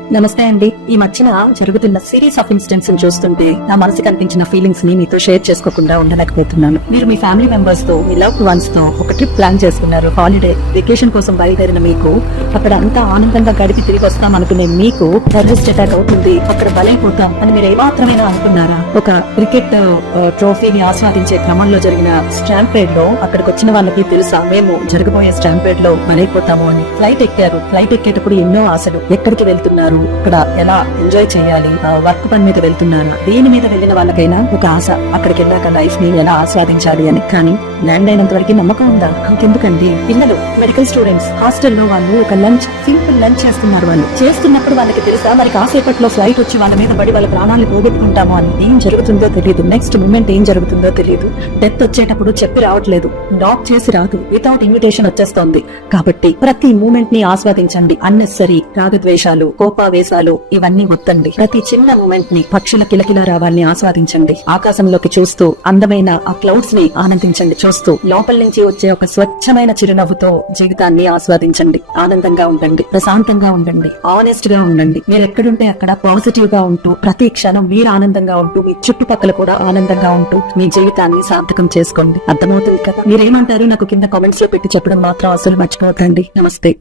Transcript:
నమస్తే అండి. ఈ మధ్యన జరుగుతున్న సిరీస్ ఆఫ్ ఇన్సిడెంట్స్ చూస్తుంటే నా మనసు కనిపించిన ఫీలింగ్స్ని మీతో షేర్ చేసుకోకుండా ఉండలేకపోతున్నాను. మీరు మీ ఫ్యామిలీ మెంబర్స్తో మీ లవ్ వన్స్తో ఒక ట్రిప్ ప్లాన్ చేసుకున్నారు. హాలిడే వెకేషన్ కోసం బయలుదేరిన మీకు అక్కడ అంతా ఆనందంగా గడిపి తిరిగి వస్తాం అనుకునే మీకు టెర్రరిస్ట్ అటాక్ అవుతుంది. అక్కడ బలైపోతాం అని మీరు ఏమాత్రమైనా అనుకున్నారా? ఒక క్రికెట్ ట్రోఫీని uh, ఆస్వాదించే క్రమంలో జరిగిన స్టాంపేడ్లో అక్కడికి వచ్చిన వాళ్ళకి తెలుసా? మేము జరగబోయే స్టాంపేడ్లో బలైపోతాము అని. ఫ్లైట్ ఎక్కారు. ఫ్లైట్ ఎక్కేటప్పుడు ఎన్నో ఆశలు. ఎక్కడికి వెళ్తున్నారు? ఇక్కడ ఎలా ఎంజాయ్ చేయాలి? వర్క్ పని మీద వెళ్తున్నారా దేని మీద వెళ్ళిన వాళ్ళకైనా ఒక ఆశ అక్కడికి వెళ్ళాక లైఫ్ని ఎలా ఆస్వాదించాలి అని. కానీ ల్యాండ్ అయినంత వరకు నమ్మకం ఉందా? ఇంకెందుకండి? పిల్లలు మెడికల్ స్టూడెంట్స్ హాస్టల్లో వాళ్ళు ఒక లంచ్ సింపుల్ లంచ్ చేస్తున్నారు వాళ్ళు. చేస్తున్నప్పుడు వాళ్ళకి తెలుసా మరి కాసేపట్లో ఫ్లైట్ వచ్చి వాళ్ళ మీద పడి వాళ్ళ ప్రాణాలు పోగొట్టుకుంటామో అని. ఏం జరుగుతుందో తెలియదు. నెక్స్ట్ మూమెంట్ ఏం జరుగుతుందో తెలియదు. డెత్ వచ్చేటప్పుడు చెప్పి రావట్లేదు. డాక్ చేసి రాదు. వితౌట్ ఇన్విటేషన్ వచ్చేస్తోంది. కాబట్టి ప్రతి మూమెంట్ని ఆస్వాదించండి. అన్నెసరీ రాగద్వేషాలు కోపావేశాలు ఇవన్నీ వద్దండి ప్రతి చిన్న మూమెంట్ని పక్షుల కిలకిల రావాల్ని ఆస్వాదించండి. ఆకాశంలోకి చూస్తూ అందమైన ఆ క్లౌడ్స్ని ఆనందించండి. చూస్తూ లోపల నుంచి వచ్చే ఒక స్వచ్ఛమైన చిరునవ్వుతో జీవితాన్ని ఆస్వాదించండి. ఆనందంగా ఉండండి. ప్రశాంతంగా ఉండండి. ఆనెస్ట్గా ఉండండి. మీరు ఎక్కడుంటే అక్కడ పాజిటివ్గా ఉంటూ ప్రతి క్షణం మీరు ఆనందంగా ఉంటూ మీ చుట్టుపక్కల కూడా ఆనందంగా ఉంటూ మీ జీవితాన్ని సార్థకం చేసుకోండి. అర్థమవుతుంది కదా? మీరేమంటారు? నాకు కింద కామెంట్స్లో పెట్టి చెప్పడం మాత్రం అసలు మర్చిపోతండి నమస్తే.